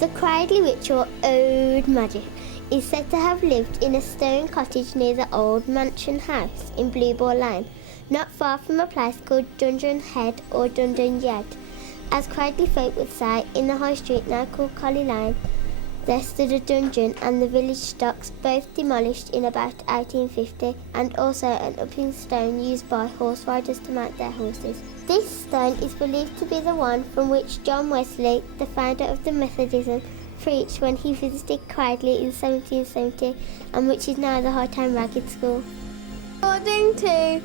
The Cradley Witch, or Old Magic, is said to have lived in a stone cottage near the old mansion house in Blueball Lane, not far from a place called Dungeon Head or Dundon Yard. As Cradley folk would say, in the high street now called Collie Lane, there stood a dungeon and the village stocks, both demolished in about 1850, and also an upping stone used by horse riders to mount their horses. This stone is believed to be the one from which John Wesley, the founder of the Methodism, preached when he visited Cradley in 1770, and which is now the Hightown Ragged School. According to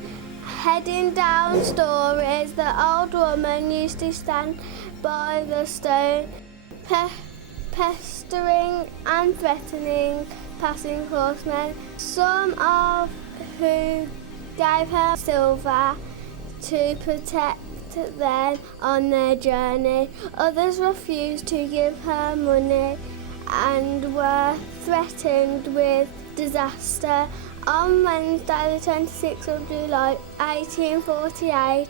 heading down stories, the old woman used to stand by the stone, pestering and threatening passing horsemen, some of who gave her silver to protect them on their journey. Others refused to give her money and were threatened with disaster. On Wednesday, the 26th of July 1848,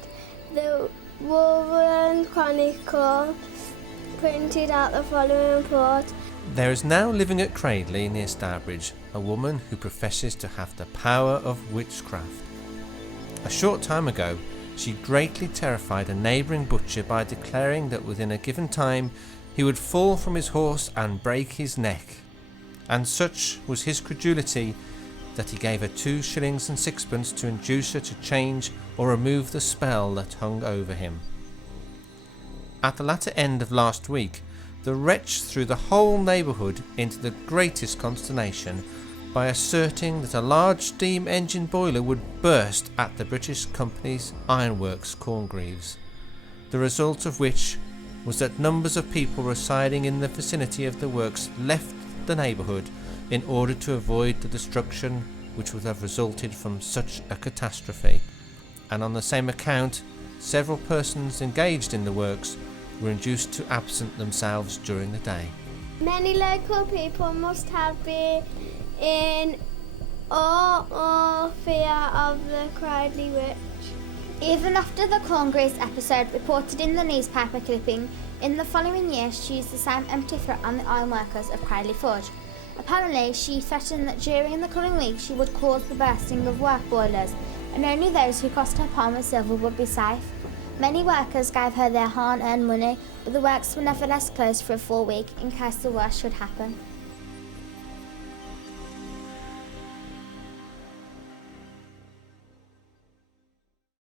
the Warren Chronicle printed out the following report. There is now living at Cradley near Stourbridge a woman who professes to have the power of witchcraft. A short time ago, she greatly terrified a neighbouring butcher by declaring that within a given time he would fall from his horse and break his neck. And such was his credulity that he gave her 2 shillings and sixpence to induce her to change or remove the spell that hung over him. At the latter end of last week, the wretch threw the whole neighbourhood into the greatest consternation by asserting that a large steam engine boiler would burst at the British Company's Ironworks, Corngreaves, the result of which was that numbers of people residing in the vicinity of the works left the neighbourhood in order to avoid the destruction which would have resulted from such a catastrophe, and on the same account several persons engaged in the works were induced to absent themselves during the day. Many local people must have been in awe or fear of the Cradley Witch. Even after the Corngreaves episode reported in the newspaper clipping, in the following year she used the same empty threat on the ironworkers of Cradley Forge. Apparently, she threatened that during the coming week she would cause the bursting of work boilers, and only those who crossed her palm with silver would be safe. Many workers gave her their hard-earned money, but the works were nevertheless closed for a full week in case the worst should happen.